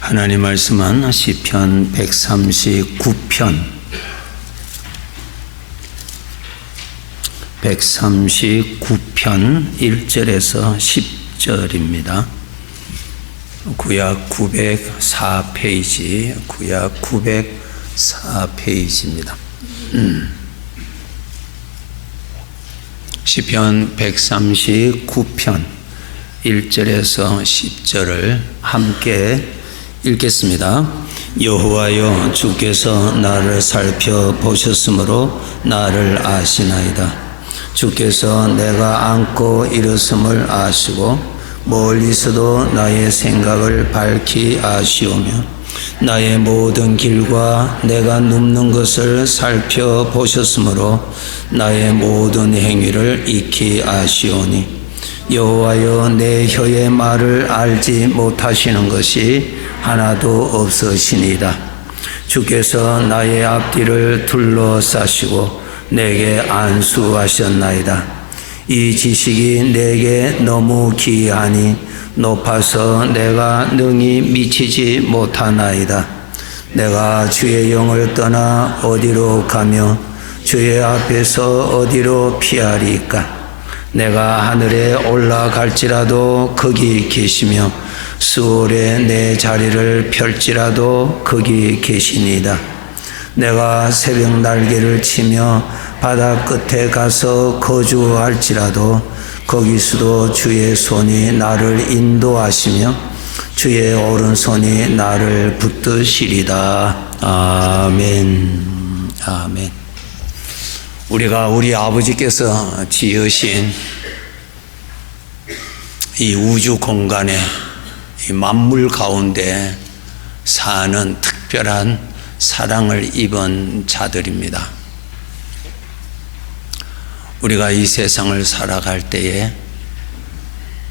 하나님 말씀은 시편 139편 139편 1절에서 10절입니다. 구약 904페이지, 구약 904페이지입니다. 시편 139편 1절에서 10절을 함께 읽겠습니다. 여호와여, 주께서 나를 살펴보셨으므로 나를 아시나이다. 주께서 내가 안고 일었음을 아시고 멀리서도 나의 생각을 밝히 아시오며 나의 모든 길과 내가 눕는 것을 살펴보셨으므로 나의 모든 행위를 익히 아시오니 여호와여, 내 혀의 말을 알지 못하시는 것이 하나도 없으시니이다. 주께서 나의 앞뒤를 둘러싸시고 내게 안수하셨나이다. 이 지식이 내게 너무 귀하니 높아서 내가 능히 미치지 못하나이다. 내가 주의 영을 떠나 어디로 가며 주의 앞에서 어디로 피하리까? 내가 하늘에 올라갈지라도 거기 계시며 수월에 내 자리를 펼지라도 거기 계시니이다. 내가 새벽 날개를 치며 바다 끝에 가서 거주할지라도 거기서도 주의 손이 나를 인도하시며 주의 오른손이 나를 붙드시리다. 아멘. 아멘. 우리가 우리 아버지께서 지으신 이 우주 공간에 이 만물 가운데 사는 특별한 사랑을 입은 자들입니다. 우리가 이 세상을 살아갈 때에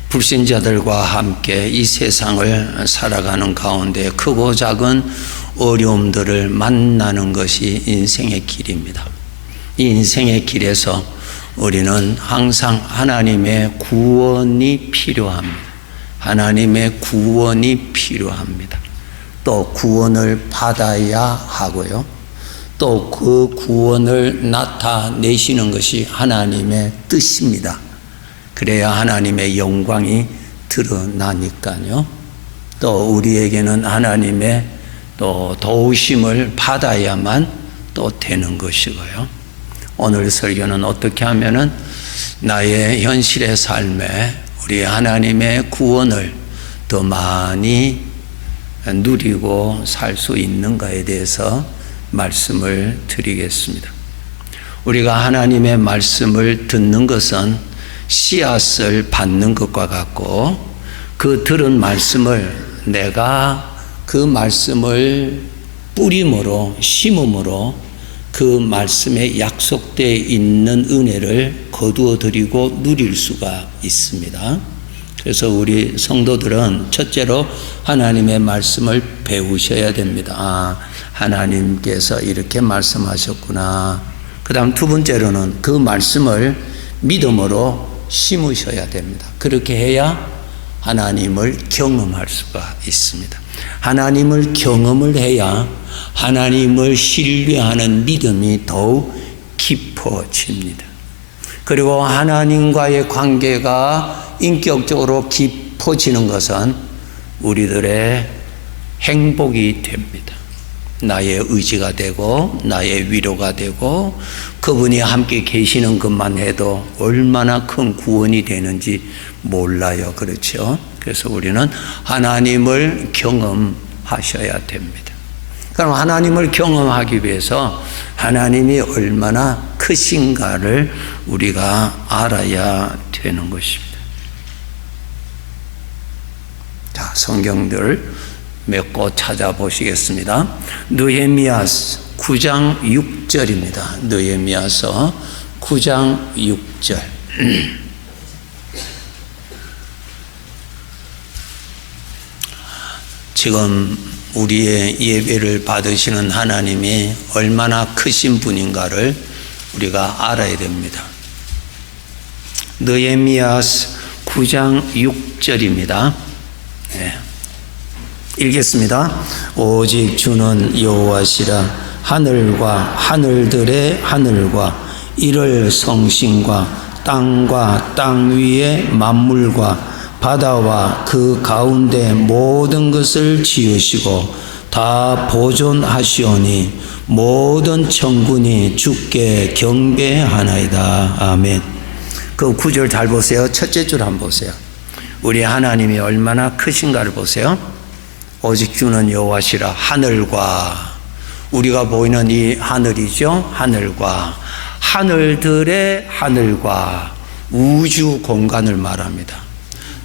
불신자들과 함께 이 세상을 살아가는 가운데 크고 작은 어려움들을 만나는 것이 인생의 길입니다. 이 인생의 길에서 우리는 항상 하나님의 구원이 필요합니다. 하나님의 구원이 필요합니다. 또 구원을 받아야 하고요. 또 그 구원을 나타내시는 것이 하나님의 뜻입니다. 그래야 하나님의 영광이 드러나니까요. 또 우리에게는 하나님의 또 도우심을 받아야만 또 되는 것이고요. 오늘 설교는 어떻게 하면은 나의 현실의 삶에 우리 하나님의 구원을 더 많이 누리고 살 수 있는가에 대해서 말씀을 드리겠습니다. 우리가 하나님의 말씀을 듣는 것은 씨앗을 받는 것과 같고 그 들은 말씀을 내가 그 말씀을 뿌림으로 심음으로 그 말씀에 약속되어 있는 은혜를 거두어 드리고 누릴 수가 있습니다. 그래서 우리 성도들은 첫째로 하나님의 말씀을 배우셔야 됩니다. 하나님께서 이렇게 말씀하셨구나. 그 다음 두 번째로는 그 말씀을 믿음으로 심으셔야 됩니다. 그렇게 해야 하나님을 경험할 수가 있습니다. 하나님을 경험을 해야 하나님을 신뢰하는 믿음이 더욱 깊어집니다. 그리고 하나님과의 관계가 인격적으로 깊어지는 것은 우리들의 행복이 됩니다. 나의 의지가 되고 나의 위로가 되고 그분이 함께 계시는 것만 해도 얼마나 큰 구원이 되는지 몰라요. 그렇죠? 그래서 우리는 하나님을 경험하셔야 됩니다. 그럼 하나님을 경험하기 위해서 하나님이 얼마나 크신가를 우리가 알아야 되는 것입니다. 자, 성경들 몇 곳 찾아보시겠습니다. 느헤미야서 9장 6절입니다. 느헤미야서 9장 6절. 지금 우리의 예배를 받으시는 하나님이 얼마나 크신 분인가를 우리가 알아야 됩니다. 느헤미야서 9장 6절입니다. 네. 읽겠습니다. 오직 주는 여호와시라. 하늘과 하늘들의 하늘과 이를 성신과 땅과 땅 위의 만물과 바다와 그 가운데 모든 것을 지으시고 다 보존하시오니 모든 천군이 주께 경배하나이다. 아멘. 그 구절 잘 보세요. 첫째 줄 한번 보세요. 우리 하나님이 얼마나 크신가를 보세요. 오직 주는 여호와시라. 하늘과, 우리가 보이는 이 하늘이죠. 하늘과 하늘들의 하늘과 우주 공간을 말합니다.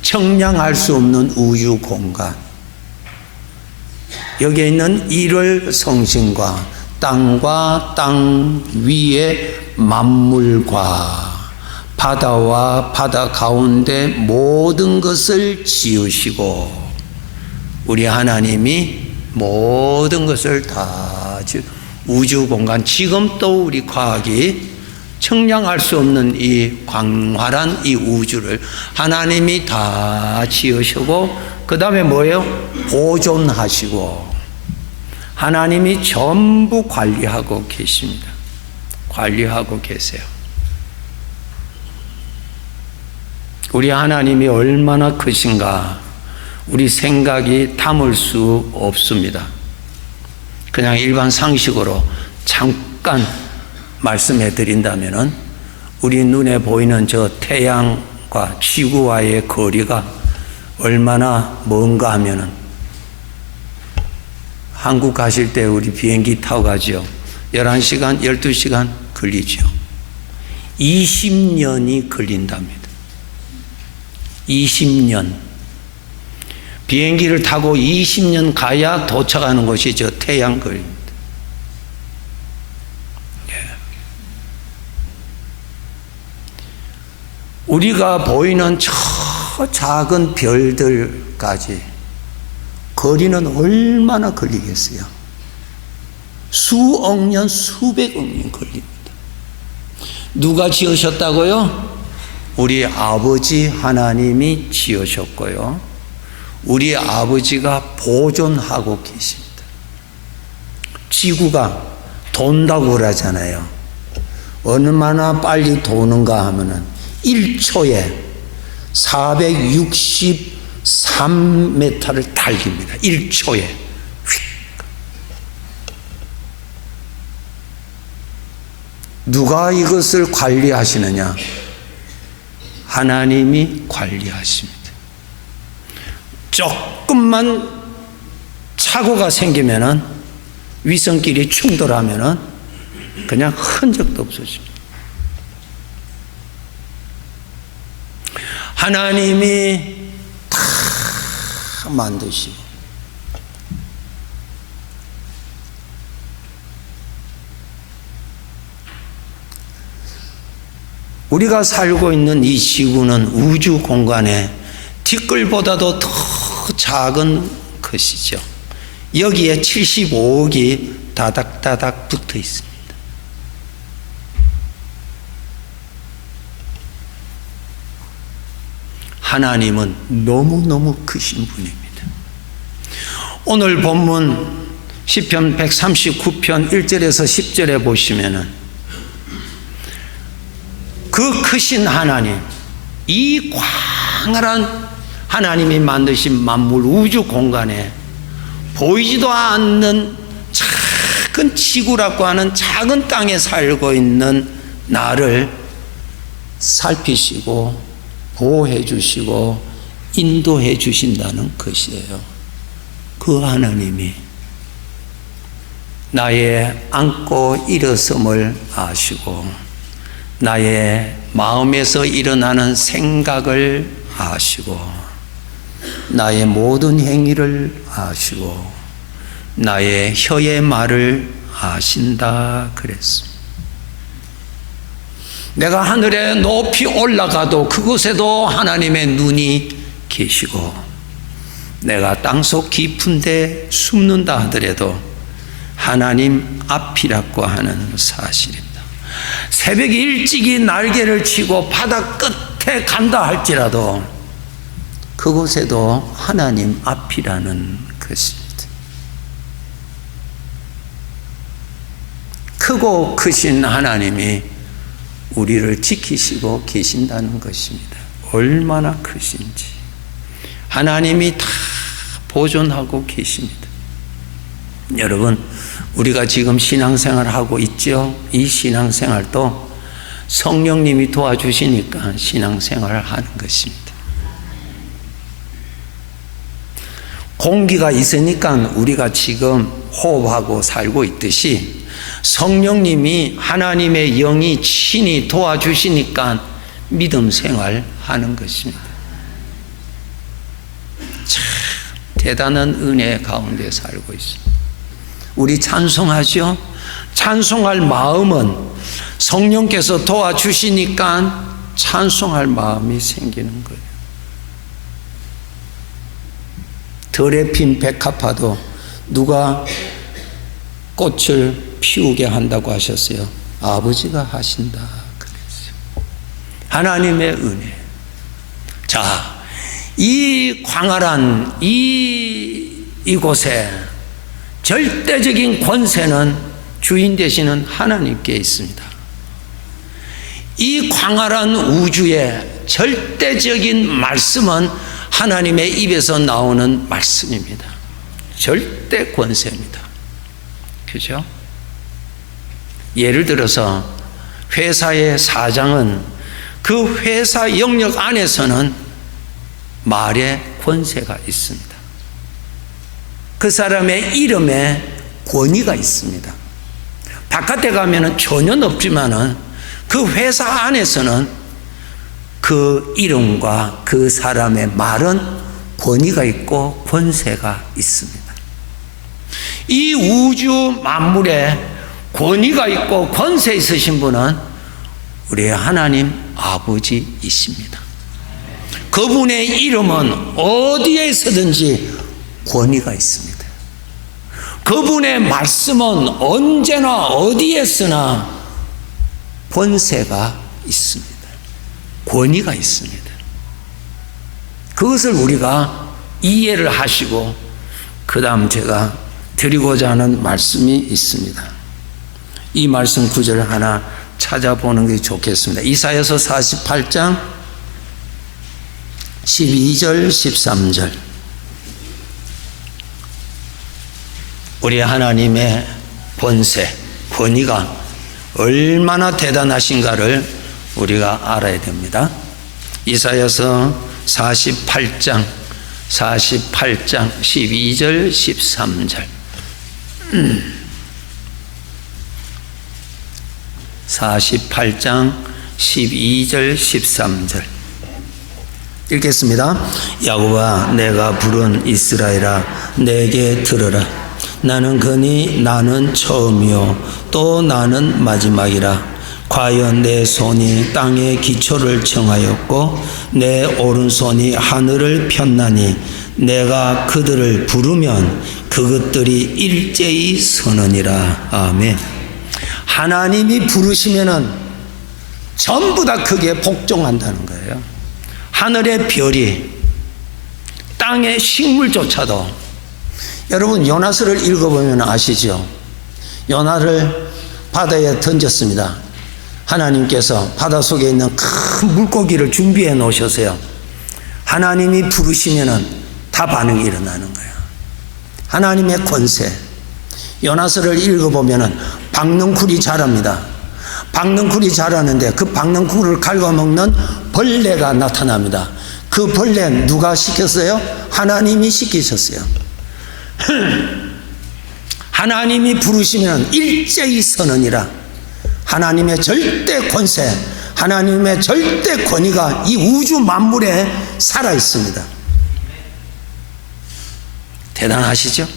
청량할 수 없는 우주 공간. 여기에 있는 이를 성신과 땅과 땅 위의 만물과 바다와 바다 가운데 모든 것을 지으시고, 우리 하나님이 모든 것을 다 우주 공간, 지금 또 우리 과학이 청량할 수 없는 이 광활한 이 우주를 하나님이 다 지으시고, 그 다음에 뭐예요? 보존하시고, 하나님이 전부 관리하고 계십니다. 관리하고 계세요. 우리 하나님이 얼마나 크신가 우리 생각이 담을 수 없습니다. 그냥 일반 상식으로 잠깐 말씀해 드린다면은, 우리 눈에 보이는 저 태양과 지구와의 거리가 얼마나 먼가 하면은, 한국 가실 때 우리 비행기 타고 가죠. 11시간, 12시간 걸리죠. 20년이 걸린답니다. 20년. 비행기를 타고 20년 가야 도착하는 곳이 저 태양 거리입니다. 우리가 보이는 저 작은 별들까지 거리는 얼마나 걸리겠어요? 수억 년, 수백억 년 걸립니다. 누가 지으셨다고요? 우리 아버지 하나님이 지으셨고요, 우리 아버지가 보존하고 계십니다. 지구가 돈다고 그러잖아요. 얼마나 빨리 도는가 하면은 1초에 463m를 달립니다. 1초에. 누가 이것을 관리하시느냐? 하나님이 관리하십니다. 조금만 착오가 생기면은, 위성끼리 충돌하면은 그냥 흔적도 없어집니다. 하나님이 다 만드시고, 우리가 살고 있는 이 지구는 우주 공간에 티끌보다도 더 작은 것이죠. 여기에 75억이 다닥다닥 붙어 있습니다. 하나님은 너무너무 크신 분입니다. 오늘 본문 시편 139편 1절에서 10절에 보시면은, 그 크신 하나님, 이 광활한 하나님이 만드신 만물 우주 공간에 보이지도 않는 작은 지구라고 하는 작은 땅에 살고 있는 나를 살피시고 보호해 주시고 인도해 주신다는 것이에요. 그 하나님이 나의 앉고 일어섬을 아시고, 나의 마음에서 일어나는 생각을 아시고, 나의 모든 행위를 아시고, 나의 혀의 말을 아신다 그랬습니다. 내가 하늘에 높이 올라가도 그곳에도 하나님의 눈이 계시고, 내가 땅속 깊은 데 숨는다 하더라도 하나님 앞이라고 하는 사실입니다. 새벽에 일찍이 날개를 치고 바다 끝에 간다 할지라도 그곳에도 하나님 앞이라는 것입니다. 크고 크신 하나님이 우리를 지키시고 계신다는 것입니다. 얼마나 크신지 하나님이 다 보존하고 계십니다. 여러분, 우리가 지금 신앙생활을 하고 있죠. 이 신앙생활도 성령님이 도와주시니까 신앙생활을 하는 것입니다. 공기가 있으니까 우리가 지금 호흡하고 살고 있듯이 성령님이 하나님의 영이 친히 도와주시니까 믿음 생활하는 것입니다. 참 대단한 은혜 가운데 살고 있습니다. 우리 찬송하죠? 찬송할 마음은 성령께서 도와주시니까 찬송할 마음이 생기는 거예요. 덜에 핀 백합화도 누가 꽃을 피우게 한다고 하셨어요? 아버지가 하신다 그랬어요. 하나님의 은혜. 자, 이 광활한 이곳에 절대적인 권세는 주인 되시는 하나님께 있습니다. 이 광활한 우주의 절대적인 말씀은 하나님의 입에서 나오는 말씀입니다. 절대 권세입니다. 그죠? 예를 들어서 회사의 사장은 그 회사 영역 안에서는 말의 권세가 있습니다. 그 사람의 이름에 권위가 있습니다. 바깥에 가면은 전혀 없지만은 그 회사 안에서는 그 이름과 그 사람의 말은 권위가 있고 권세가 있습니다. 이 우주 만물에 권위가 있고 권세 있으신 분은 우리 하나님 아버지이십니다. 그분의 이름은 어디에 있든지 권위가 있습니다. 그분의 말씀은 언제나 어디에서나 권세가 있습니다. 권위가 있습니다. 그것을 우리가 이해를 하시고 그 다음 제가 드리고자 하는 말씀이 있습니다. 이 말씀 구절을 하나 찾아보는 게 좋겠습니다. 이사야서 48장 12절 13절. 우리 하나님의 권세, 권위가 얼마나 대단하신가를 우리가 알아야 됩니다. 이사야서 48장 12절 13절. 48장 12절 13절 읽겠습니다. 야곱아, 내가 부른 이스라엘아, 내게 들으라. 나는 그니 나는 처음이요 또 나는 마지막이라. 과연 내 손이 땅의 기초를 정하였고 내 오른손이 하늘을 폈나니 내가 그들을 부르면 그것들이 일제히 서느니라. 아멘. 하나님이 부르시면은 전부 다 그게 복종한다는 거예요. 하늘의 별이, 땅의 식물조차도. 여러분, 요나서를 읽어보면 아시죠? 요나를 바다에 던졌습니다. 하나님께서 바다 속에 있는 큰 물고기를 준비해 놓으셨어요. 하나님이 부르시면은 다 반응이 일어나는 거예요. 하나님의 권세. 요나서를 읽어보면은 박넝쿨이 자랍니다. 박넝쿨이 자라는데 그 박넝쿨을 갉아먹는 벌레가 나타납니다. 그 벌레는 누가 시켰어요? 하나님이 시키셨어요. 하나님이 부르시면 일제히 서느니라. 하나님의 절대 권세, 하나님의 절대 권위가 이 우주 만물에 살아 있습니다. 대단하시죠?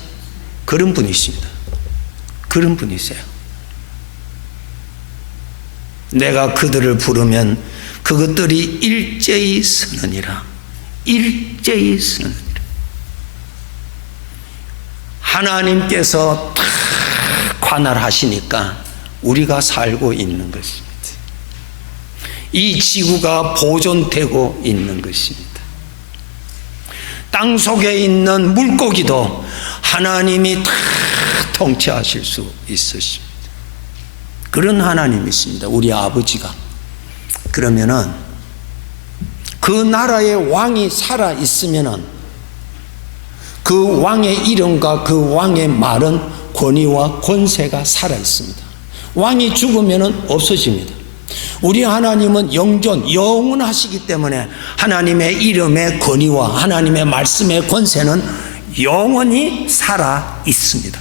그런 분이십니다. 그런 분이세요. 내가 그들을 부르면 그것들이 일제히 서느니라. 일제히 서느니라. 하나님께서 다 관할하시니까 우리가 살고 있는 것입니다. 이 지구가 보존되고 있는 것입니다. 땅 속에 있는 물고기도 하나님이 다 통치하실 수 있으십니다. 그런 하나님이십니다. 우리 아버지가. 그러면은 그 나라의 왕이 살아 있으면은 그 왕의 이름과 그 왕의 말은 권위와 권세가 살아 있습니다. 왕이 죽으면은 없어집니다. 우리 하나님은 영원하시기 때문에 하나님의 이름의 권위와 하나님의 말씀의 권세는 영원히 살아 있습니다.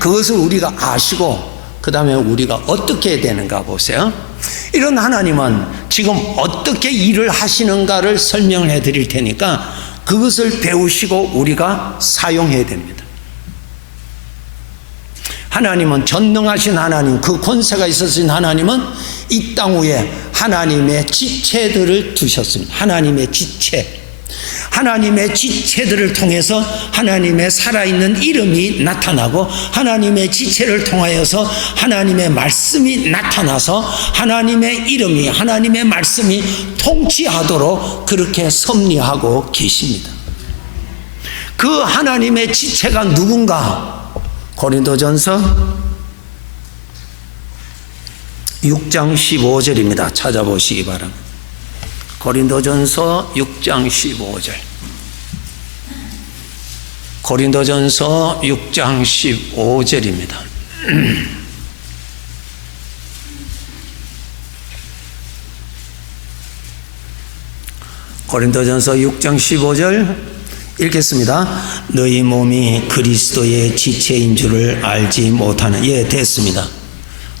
그것을 우리가 아시고 그 다음에 우리가 어떻게 해야 되는가 보세요. 이런 하나님은 지금 어떻게 일을 하시는가를 설명해 드릴 테니까 그것을 배우시고 우리가 사용해야 됩니다. 하나님은 전능하신 하나님, 그 권세가 있으신 하나님은 이 땅 위에 하나님의 지체들을 두셨습니다. 하나님의 지체. 하나님의 지체들을 통해서 하나님의 살아있는 이름이 나타나고 하나님의 지체를 통하여서 하나님의 말씀이 나타나서 하나님의 이름이 하나님의 말씀이 통치하도록 그렇게 섭리하고 계십니다. 그 하나님의 지체가 누군가? 고린도전서 6장 15절입니다. 찾아보시기 바랍니다. 고린도전서 6장 15절. 고린도전서 6장 15절입니다. 고린도전서 6장 15절 읽겠습니다. 너희 몸이 그리스도의 지체인 줄을 알지 못하는. 예, 됐습니다.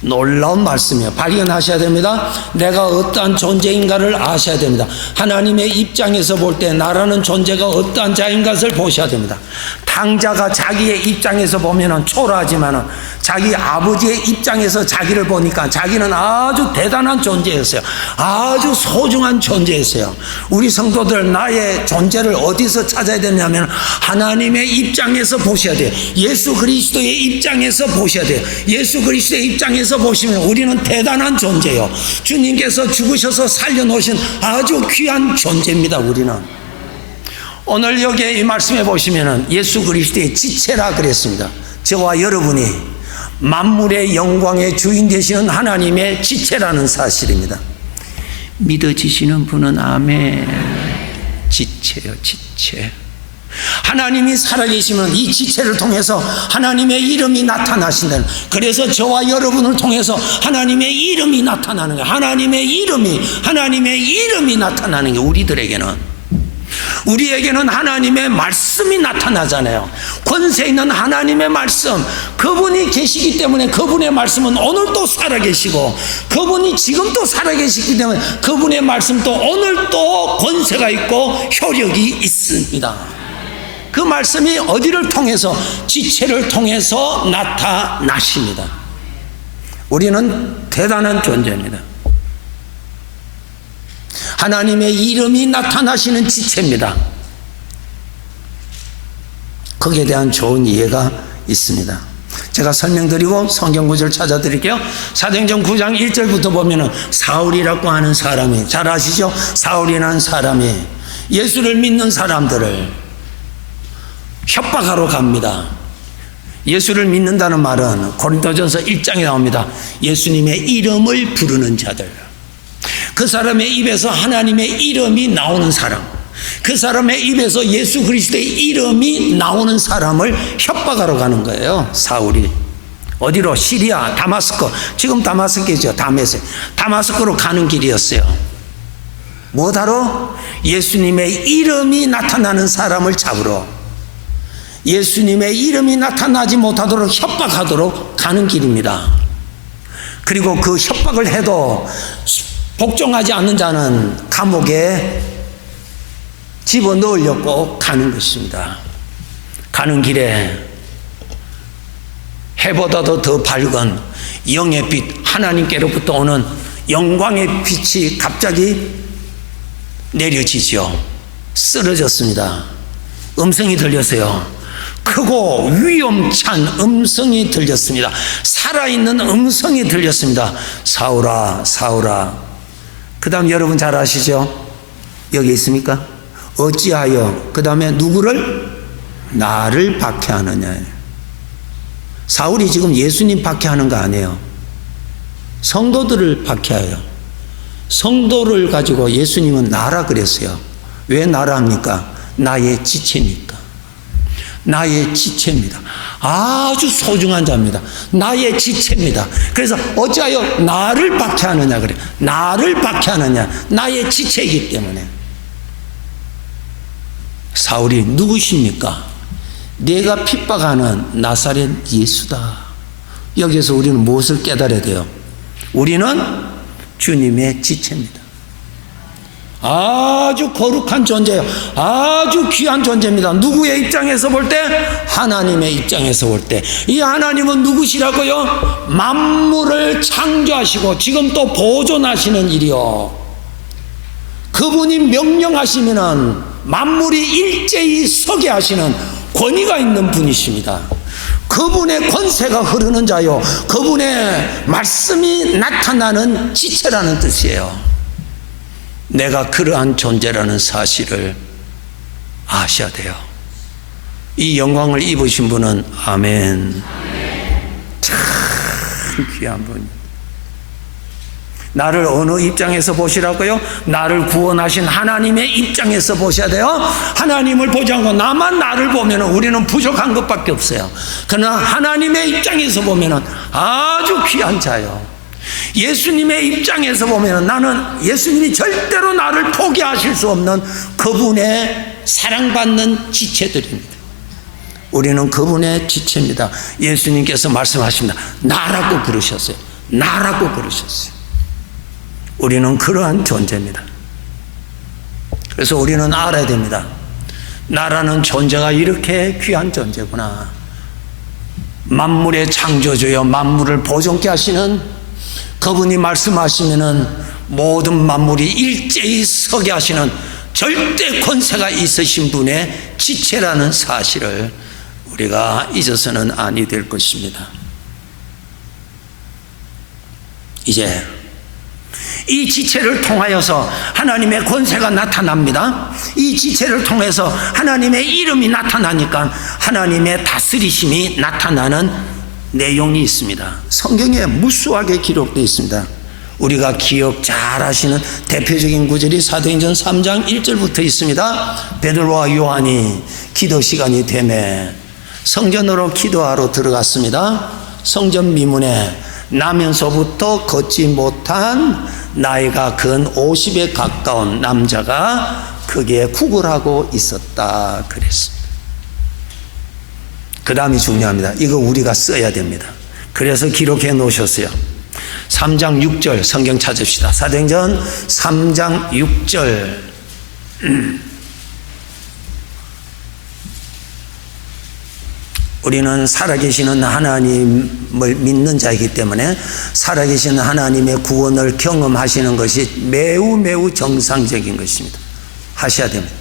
놀라운 말씀이에요. 발견하셔야 됩니다. 내가 어떠한 존재인가를 아셔야 됩니다. 하나님의 입장에서 볼 때 나라는 존재가 어떠한 자인 것을 보셔야 됩니다. 탕자가 자기의 입장에서 보면 초라하지만 자기 아버지의 입장에서 자기를 보니까 자기는 아주 대단한 존재였어요. 아주 소중한 존재였어요. 우리 성도들 나의 존재를 어디서 찾아야 되냐면 하나님의 입장에서 보셔야 돼요. 예수 그리스도의 입장에서 보셔야 돼요. 예수 그리스도의 입장에서 보시면 우리는 대단한 존재요. 주님께서 죽으셔서 살려놓으신 아주 귀한 존재입니다. 우리는 오늘 여기에 이 말씀에 보시면 예수 그리스도의 지체라 그랬습니다. 저와 여러분이 만물의 영광의 주인 되시는 하나님의 지체라는 사실입니다. 믿어지시는 분은 아멘. 지체요, 지체. 하나님이 살아계시면 이 지체를 통해서 하나님의 이름이 나타나신다는. 그래서 저와 여러분을 통해서 하나님의 이름이 나타나는 거예요. 하나님의 이름이 나타나는 게 우리에게는 하나님의 말씀이 나타나잖아요. 권세 있는 하나님의 말씀, 그분이 계시기 때문에 그분의 말씀은 오늘도 살아계시고 그분이 지금도 살아계시기 때문에 그분의 말씀도 오늘도 권세가 있고 효력이 있습니다. 그 말씀이 어디를 통해서? 지체를 통해서 나타나십니다. 우리는 대단한 존재입니다. 하나님의 이름이 나타나시는 지체입니다. 거기에 대한 좋은 이해가 있습니다. 제가 설명드리고 성경구절 찾아드릴게요. 사도행전 9장 1절부터 보면은 사울이라고 하는 사람이, 잘 아시죠? 사울이라는 사람이 예수를 믿는 사람들을 협박하러 갑니다. 예수를 믿는다는 말은 고린도전서 1장에 나옵니다. 예수님의 이름을 부르는 자들. 그 사람의 입에서 하나님의 이름이 나오는 사람, 그 사람의 입에서 예수 그리스도의 이름이 나오는 사람을 협박하러 가는 거예요. 사울이 어디로? 시리아 다마스커. 지금 다마스커죠. 다마스커로 가는 길이었어요. 뭐하러? 예수님의 이름이 나타나는 사람을 잡으러, 예수님의 이름이 나타나지 못하도록 협박하도록 가는 길입니다. 그리고 그 협박을 해도 복종하지 않는 자는 감옥에 집어넣으려고 가는 것입니다. 가는 길에 해보다도 더 밝은 영의 빛, 하나님께로부터 오는 영광의 빛이 갑자기 내려지죠. 쓰러졌습니다. 음성이 들렸어요. 크고 위험찬 음성이 들렸습니다. 살아있는 음성이 들렸습니다. 사울아, 사울아. 그 다음 여러분 잘 아시죠? 여기 있습니까? 어찌하여, 그 다음에 누구를? 나를 박해하느냐. 사울이 지금 예수님 박해하는 거 아니에요. 성도들을 박해해요. 성도를 가지고 예수님은 나라 그랬어요. 왜 나라 합니까? 나의 지체니까. 나의 지체입니다. 아주 소중한 자입니다. 나의 지체입니다. 그래서 어찌하여 나를 박해하느냐 그래. 나를 박해하느냐. 나의 지체이기 때문에. 사울이 누구십니까? 내가 핍박하는 나사렛 예수다. 여기서 우리는 무엇을 깨달아야 돼요? 우리는 주님의 지체입니다. 아주 거룩한 존재예요. 아주 귀한 존재입니다. 누구의 입장에서 볼 때? 하나님의 입장에서 볼 때. 이 하나님은 누구시라고요? 만물을 창조하시고 지금 또 보존하시는 일이요. 그분이 명령하시면은 만물이 일제히 서게 하시는 권위가 있는 분이십니다. 그분의 권세가 흐르는 자요, 그분의 말씀이 나타나는 지체라는 뜻이에요. 내가 그러한 존재라는 사실을 아셔야 돼요. 이 영광을 입으신 분은 아멘. 참 귀한 분입니다. 나를 어느 입장에서 보시라고요? 나를 구원하신 하나님의 입장에서 보셔야 돼요. 하나님을 보지 않고 나만 나를 보면 우리는 부족한 것밖에 없어요. 그러나 하나님의 입장에서 보면 아주 귀한 자요. 예수님의 입장에서 보면 나는 예수님이 절대로 나를 포기하실 수 없는 그분의 사랑받는 지체들입니다. 우리는 그분의 지체입니다. 예수님께서 말씀하십니다. 나라고 그러셨어요. 나라고 그러셨어요. 우리는 그러한 존재입니다. 그래서 우리는 알아야 됩니다. 나라는 존재가 이렇게 귀한 존재구나. 만물의 창조주여 만물을 보존케 하시는 그분이 말씀하시면은 모든 만물이 일제히 서게 하시는 절대 권세가 있으신 분의 지체라는 사실을 우리가 잊어서는 아니 될 것입니다. 이제 이 지체를 통하여서 하나님의 권세가 나타납니다. 이 지체를 통해서 하나님의 이름이 나타나니까 하나님의 다스리심이 나타나는 내용이 있습니다. 성경에 무수하게 기록되어 있습니다. 우리가 기억 잘 하시는 대표적인 구절이 사도행전 3장 1절부터 있습니다. 베드로와 요한이 기도 시간이 되매 성전으로 기도하러 들어갔습니다. 성전 미문에 나면서부터 걷지 못한 나이가 근 50에 가까운 남자가 거기에 구걸하고 있었다 그랬습니다. 그 다음이 중요합니다. 이거 우리가 써야 됩니다. 그래서 기록해 놓으셨어요. 3장 6절 성경 찾읍시다. 사도행전 3장 6절. 우리는 살아계시는 하나님을 믿는 자이기 때문에 살아계시는 하나님의 구원을 경험하시는 것이 매우 정상적인 것입니다. 하셔야 됩니다.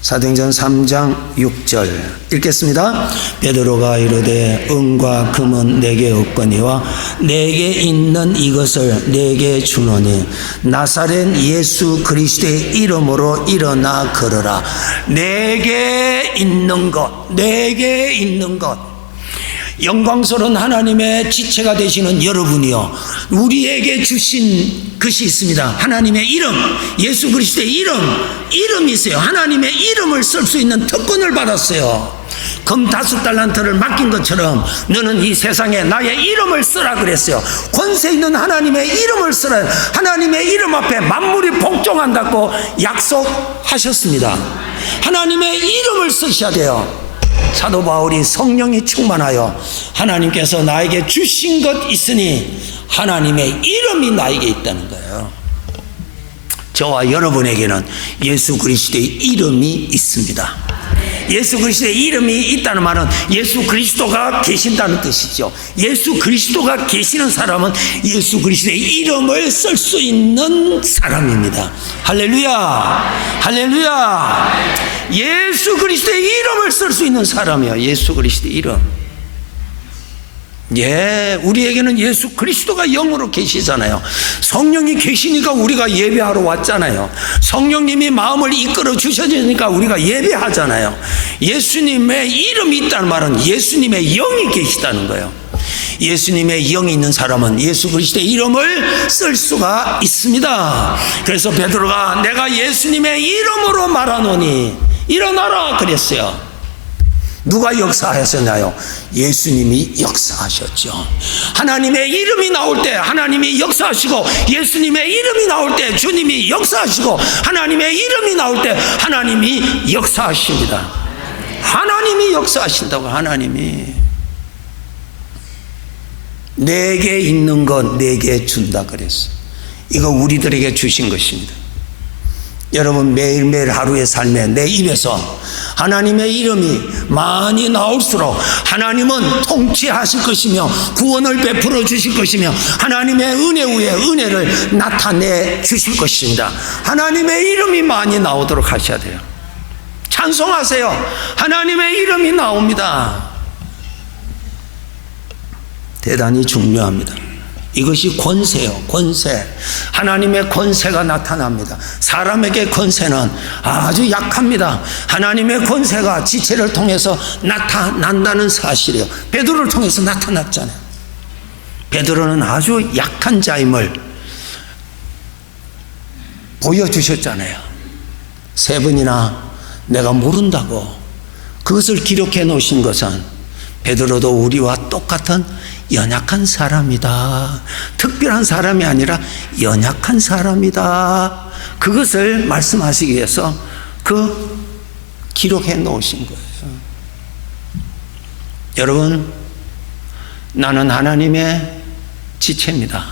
사도행전 3장 6절 읽겠습니다. 베드로가 이르되 은과 금은 내게 없거니와 내게 있는 이것을 내게 주노니 나사렛 예수 그리스도의 이름으로 일어나 걸어라. 내게 있는 것, 내게 있는 것. 영광스러운 하나님의 지체가 되시는 여러분이요, 우리에게 주신 것이 있습니다. 하나님의 이름, 예수 그리스도의 이름이 있어요. 하나님의 이름을 쓸 수 있는 특권을 받았어요. 금 5달란트를 맡긴 것처럼 너는 이 세상에 나의 이름을 쓰라 그랬어요. 권세 있는 하나님의 이름을 쓰라. 하나님의 이름 앞에 만물이 복종한다고 약속하셨습니다. 하나님의 이름을 쓰셔야 돼요. 사도 바울이 성령이 충만하여 하나님께서 나에게 주신 것 있으니 하나님의 이름이 나에게 있다는 거예요. 저와 여러분에게는 예수 그리스도의 이름이 있습니다. 예수 그리스도의 이름이 있다는 말은 예수 그리스도가 계신다는 뜻이죠. 예수 그리스도가 계시는 사람은 예수 그리스도의 이름을 쓸 수 있는 사람입니다. 할렐루야, 할렐루야. 예수 그리스도의 이름을 쓸 수 있는 사람이에요. 예수 그리스도의 이름. 예, 우리에게는 예수 그리스도가 영으로 계시잖아요. 성령이 계시니까 우리가 예배하러 왔잖아요. 성령님이 마음을 이끌어 주셔지니까 우리가 예배하잖아요. 예수님의 이름이 있다는 말은 예수님의 영이 계시다는 거예요. 예수님의 영이 있는 사람은 예수 그리스도의 이름을 쓸 수가 있습니다. 그래서 베드로가 내가 예수님의 이름으로 말하노니 일어나라 그랬어요. 누가 역사하셨나요? 예수님이 역사하셨죠. 하나님의 이름이 나올 때 하나님이 역사하시고, 예수님의 이름이 나올 때 주님이 역사하시고, 하나님의 이름이 나올 때 하나님이 역사하십니다. 하나님이 역사하신다고. 하나님이 내게 있는 것 내게 준다 그랬어. 이거 우리들에게 주신 것입니다. 여러분, 매일매일 하루의 삶에 내 입에서 하나님의 이름이 많이 나올수록 하나님은 통치하실 것이며 구원을 베풀어 주실 것이며 하나님의 은혜 위에 은혜를 나타내 주실 것입니다. 하나님의 이름이 많이 나오도록 하셔야 돼요. 찬송하세요. 하나님의 이름이 나옵니다. 대단히 중요합니다. 이것이 권세요. 권세. 하나님의 권세가 나타납니다. 사람에게 권세는 아주 약합니다. 하나님의 권세가 지체를 통해서 나타난다는 사실이에요. 베드로를 통해서 나타났잖아요. 베드로는 아주 약한 자임을 보여주셨잖아요. 3번이나 내가 모른다고. 그것을 기록해 놓으신 것은 베드로도 우리와 똑같은 연약한 사람이다. 특별한 사람이 아니라 연약한 사람이다. 그것을 말씀하시기 위해서 기록해 놓으신 거예요. 여러분, 나는 하나님의 지체입니다.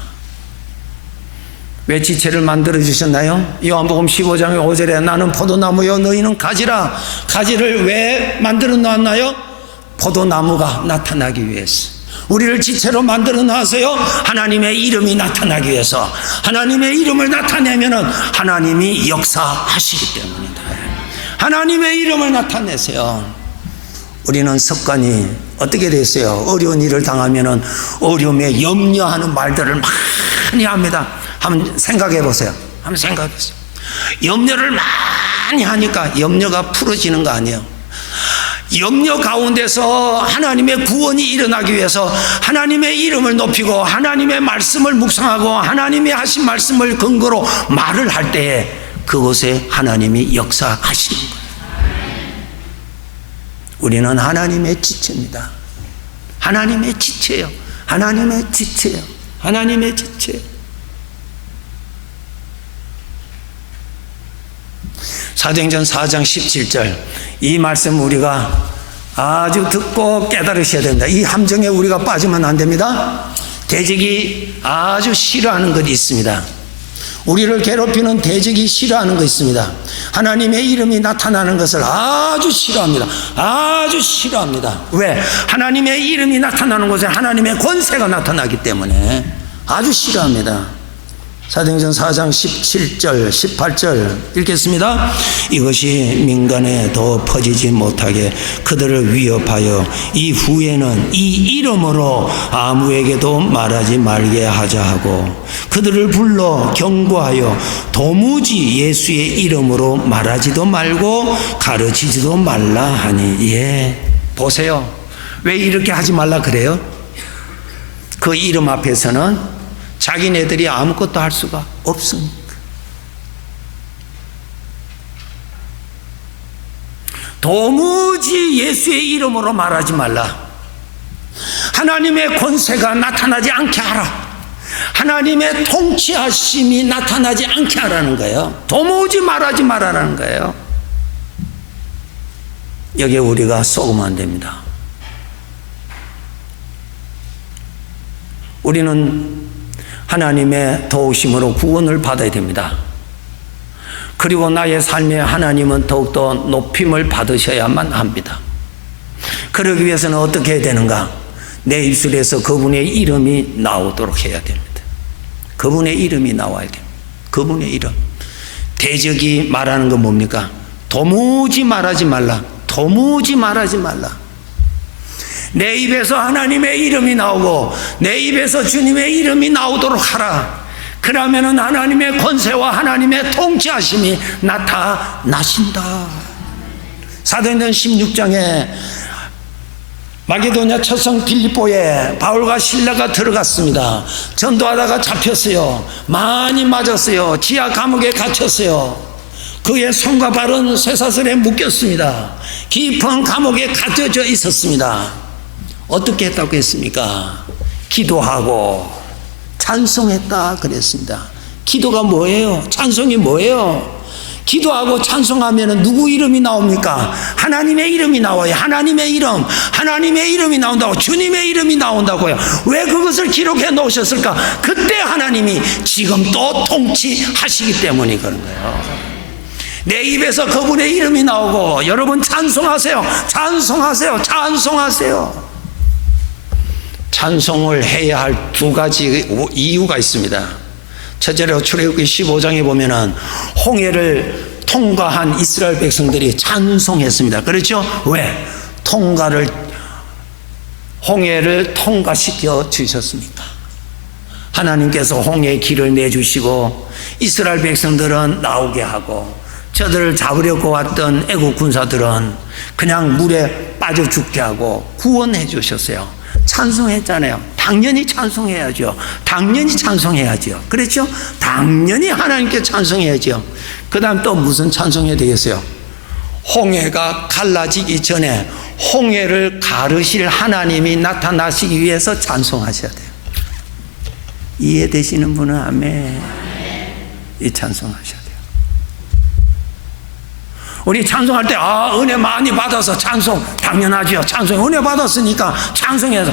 왜 지체를 만들어 주셨나요? 요한복음 15장 5절에 나는 포도나무요 너희는 가지라. 가지를 왜 만들어 놨나요? 포도나무가 나타나기 위해서. 우리를 지체로 만들어 놨어요. 하나님의 이름이 나타나기 위해서. 하나님의 이름을 나타내면은 하나님이 역사하시기 때문이다. 하나님의 이름을 나타내세요. 우리는 습관이 어떻게 됐어요? 어려운 일을 당하면은 어려움에 염려하는 말들을 많이 합니다. 한번 생각해 보세요. 한번 생각해 보세요. 염려를 많이 하니까 염려가 풀어지는 거 아니에요? 염려 가운데서 하나님의 구원이 일어나기 위해서 하나님의 이름을 높이고 하나님의 말씀을 묵상하고 하나님이 하신 말씀을 근거로 말을 할 때에 그곳에 하나님이 역사하시는 거예요. 우리는 하나님의 지체입니다. 하나님의 지체예요. 하나님의 지체예요. 하나님의 지체예요. 사도행전 4장 17절, 이 말씀 우리가 아주 듣고 깨달으셔야 된다. 이 함정에 우리가 빠지면 안 됩니다. 대적이 아주 싫어하는 것이 있습니다. 우리를 괴롭히는 대적이 싫어하는 것이 있습니다. 하나님의 이름이 나타나는 것을 아주 싫어합니다. 아주 싫어합니다. 왜? 하나님의 이름이 나타나는 곳에 하나님의 권세가 나타나기 때문에 아주 싫어합니다. 사도행전 4장 17절 18절 읽겠습니다. 이것이 민간에 더 퍼지지 못하게 그들을 위협하여 이후에는 이 이름으로 아무에게도 말하지 말게 하자 하고 그들을 불러 경고하여 도무지 예수의 이름으로 말하지도 말고 가르치지도 말라 하니. 예, 보세요. 왜 이렇게 하지 말라 그래요? 그 이름 앞에서는 자기네들이 아무것도 할 수가 없으니까. 도무지 예수의 이름으로 말하지 말라. 하나님의 권세가 나타나지 않게 하라. 하나님의 통치하심이 나타나지 않게 하라는 거예요. 도무지 말하지 말라는 거예요. 여기에 우리가 속으면 안 됩니다. 우리는 하나님의 도우심으로 구원을 받아야 됩니다. 그리고 나의 삶에 하나님은 더욱더 높임을 받으셔야만 합니다. 그러기 위해서는 어떻게 해야 되는가? 내 입술에서 그분의 이름이 나오도록 해야 됩니다. 그분의 이름이 나와야 됩니다. 그분의 이름. 대적이 말하는 건 뭡니까? 도무지 말하지 말라. 도무지 말하지 말라. 내 입에서 하나님의 이름이 나오고 내 입에서 주님의 이름이 나오도록 하라. 그러면은 하나님의 권세와 하나님의 통치하심이 나타나신다. 사도행전 16장에 마게도냐 첫 성 빌립보에 바울과 실라가 들어갔습니다. 전도하다가 잡혔어요. 많이 맞았어요. 지하 감옥에 갇혔어요. 그의 손과 발은 쇠사슬에 묶였습니다. 깊은 감옥에 갇혀져 있었습니다. 어떻게 했다고 했습니까? 기도하고 찬송했다 그랬습니다. 기도가 뭐예요? 찬송이 뭐예요? 기도하고 찬송하면 누구 이름이 나옵니까? 하나님의 이름이 나와요. 하나님의 이름이 나온다고. 주님의 이름이 나온다고요. 왜 그것을 기록해 놓으셨을까? 그때 하나님이 지금 또 통치하시기 때문에 그런 거예요. 내 입에서 그분의 이름이 나오고, 여러분 찬송하세요. 찬송하세요. 찬송하세요. 찬송을 해야 할 두 가지 이유가 있습니다. 첫째로 출애굽기 15장에 보면은 홍해를 통과한 이스라엘 백성들이 찬송했습니다. 그렇죠? 왜? 홍해를 통과시켜 주셨습니까? 하나님께서 홍해의 길을 내주시고 이스라엘 백성들은 나오게 하고, 저들을 잡으려고 왔던 애국 군사들은 그냥 물에 빠져 죽게 하고 구원해 주셨어요. 찬송했잖아요. 당연히 찬송해야죠. 당연히 찬송해야죠. 그렇죠? 당연히 하나님께 찬송해야죠. 그 다음 또 무슨 찬송해야 되겠어요? 홍해가 갈라지기 전에 홍해를 가르실 하나님이 나타나시기 위해서 찬송하셔야 돼요. 이해되시는 분은 아멘. 이 찬송하셔야 돼요. 우리 찬송할 때 은혜 많이 받아서 찬송 당연하죠. 찬송 은혜 받았으니까 찬송해서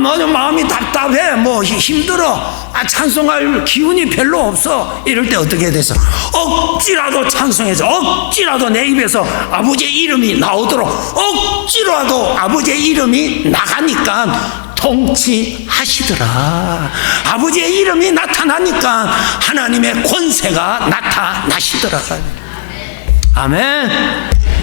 맞아 마음이 답답해 힘들어 찬송할 기운이 별로 없어 이럴 때 어떻게 돼서 억지라도 찬송해서 억지라도 내 입에서 아버지의 이름이 나오도록 억지라도 아버지의 이름이 나가니까 통치하시더라. 아버지의 이름이 나타나니까 하나님의 권세가 나타나시더라. 아멘.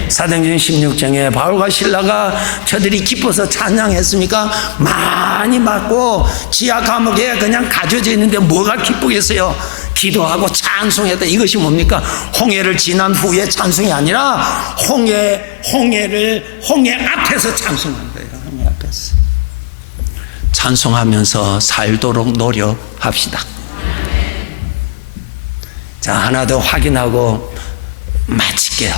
사도행전 16장에 바울과 실라가 저들이 기뻐서 찬양했습니까? 많이 맞고 지하 감옥에 그냥 가져져 있는데 뭐가 기쁘겠어요? 기도하고 찬송했다. 이것이 뭡니까? 홍해를 지난 후에 찬송이 아니라 홍해 앞에서 찬송한 거예요. 홍해 앞에서 찬송하면서 살도록 노력합시다. 자, 하나 더 확인하고 마칠게요.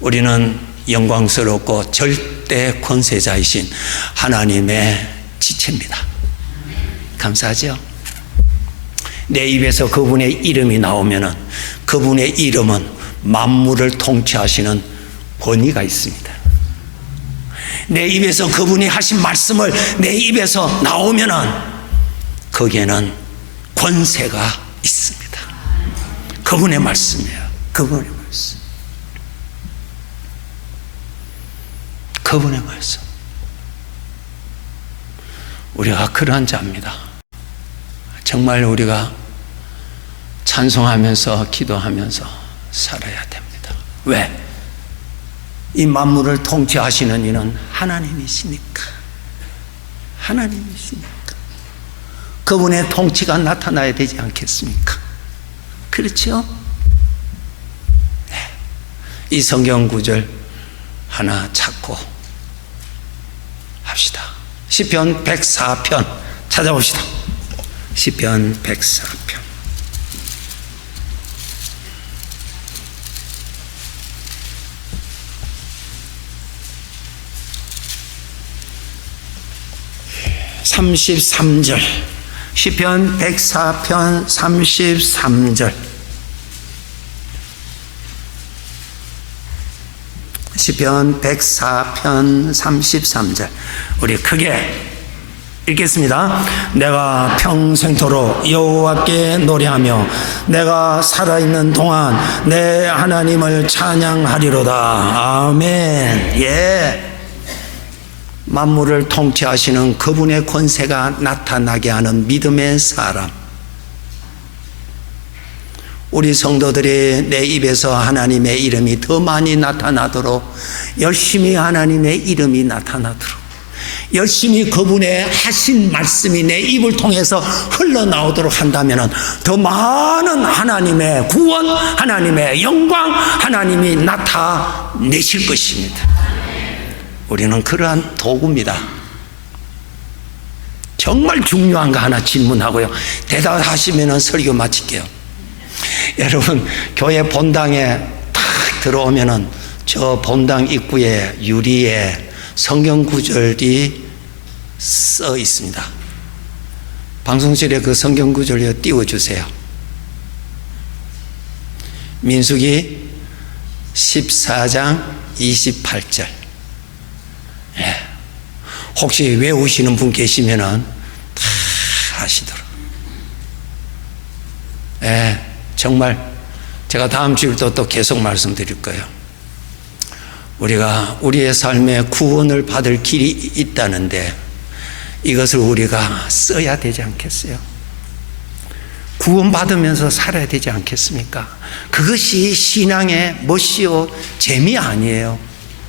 우리는 영광스럽고 절대 권세자이신 하나님의 지체입니다. 감사하죠? 내 입에서 그분의 이름이 나오면은 그분의 이름은 만물을 통치하시는 권위가 있습니다. 내 입에서 그분이 하신 말씀을 내 입에서 나오면은 거기에는 권세가 있습니다. 그분의 말씀이에요. 그분의 말씀. 그분의 말씀. 우리가 그러한 자입니다. 정말 우리가 찬송하면서 기도하면서 살아야 됩니다. 왜? 이 만물을 통치하시는 이는 하나님이시니까. 하나님이시니까. 그분의 통치가 나타나야 되지 않겠습니까? 그렇죠? 네. 이 성경 구절 하나 찾고 합시다. 시편 104편 찾아봅시다. 시편 104편. (33절) 시편 104편 33절. 시편 104편 33절. 우리 크게 읽겠습니다. 내가 평생토록 여호와께 노래하며 내가 살아있는 동안 내 하나님을 찬양하리로다. 아멘. 예. 만물을 통치하시는 그분의 권세가 나타나게 하는 믿음의 사람. 우리 성도들이 내 입에서 하나님의 이름이 더 많이 나타나도록, 열심히 하나님의 이름이 나타나도록, 열심히 그분의 하신 말씀이 내 입을 통해서 흘러나오도록 한다면 더 많은 하나님의 구원, 하나님의 영광, 하나님이 나타내실 것입니다. 우리는 그러한 도구입니다. 정말 중요한 거 하나 질문하고요, 대답하시면 설교 마칠게요. 여러분, 교회 본당에 탁 들어오면은 저 본당 입구에 유리에 성경 구절이 써 있습니다. 방송실에 그 성경 구절 띄워주세요. 민수기 14장 28절. 혹시 외우시는 분 계시면은 다 하시도록. 정말 제가 다음 주일도 또 계속 말씀드릴 거예요. 우리가 우리의 삶에 구원을 받을 길이 있다는데 이것을 우리가 써야 되지 않겠어요? 구원받으면서 살아야 되지 않겠습니까? 그것이 신앙의 멋이요 재미 아니에요.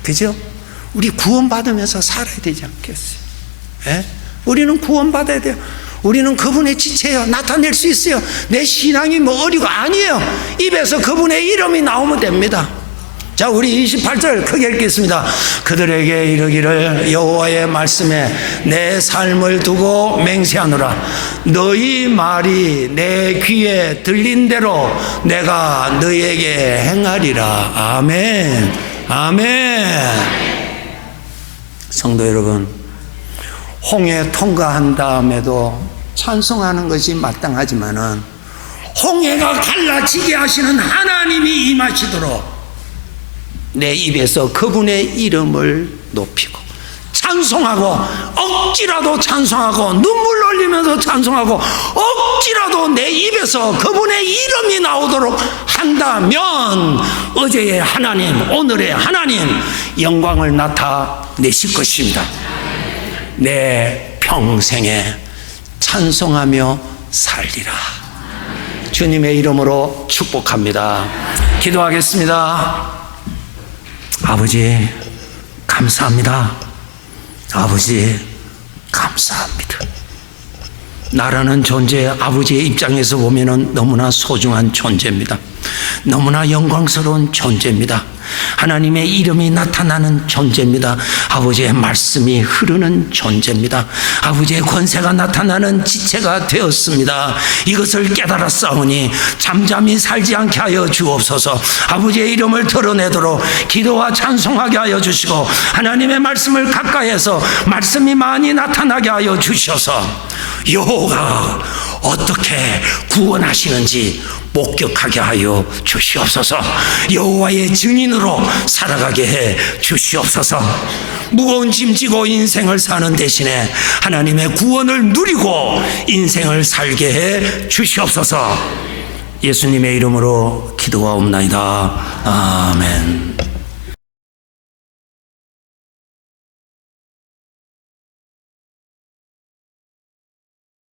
그죠? 우리 구원받으면서 살아야 되지 않겠어요? 우리는 구원받아야 돼요. 우리는 그분의 지체예요. 나타낼 수 있어요. 내 신앙이 뭐 어리고 아니에요. 입에서 그분의 이름이 나오면 됩니다. 자, 우리 28절 크게 읽겠습니다. 그들에게 이르기를 여호와의 말씀에 내 삶을 두고 맹세하노라. 너희 말이 내 귀에 들린 대로 내가 너희에게 행하리라. 아멘. 아멘. 성도 여러분, 홍해 통과한 다음에도 찬송하는 것이 마땅하지만은 홍해가 갈라지게 하시는 하나님이 임하시도록 내 입에서 그분의 이름을 높이고 찬송하고, 억지라도 찬송하고, 눈물 흘리면서 찬송하고, 억지라도 내 입에서 그분의 이름이 나오도록 한다면 어제의 하나님, 오늘의 하나님 영광을 나타내실 것입니다. 내 평생에 찬송하며 살리라. 주님의 이름으로 축복합니다. 기도하겠습니다. 아버지 감사합니다. 아버지 감사합니다. 나라는 존재, 아버지의 입장에서 보면 너무나 소중한 존재입니다. 너무나 영광스러운 존재입니다. 하나님의 이름이 나타나는 존재입니다. 아버지의 말씀이 흐르는 존재입니다. 아버지의 권세가 나타나는 지체가 되었습니다. 이것을 깨달았사오니 잠잠히 살지 않게 하여 주옵소서. 아버지의 이름을 드러내도록 기도와 찬송하게 하여 주시고, 하나님의 말씀을 가까이에서 말씀이 많이 나타나게 하여 주셔서 여호와가 어떻게 구원하시는지 목격하게 하여 주시옵소서. 여호와의 증인으로 살아가게 해 주시옵소서. 무거운 짐 지고 인생을 사는 대신에 하나님의 구원을 누리고 인생을 살게 해 주시옵소서. 예수님의 이름으로 기도하옵나이다. 아멘.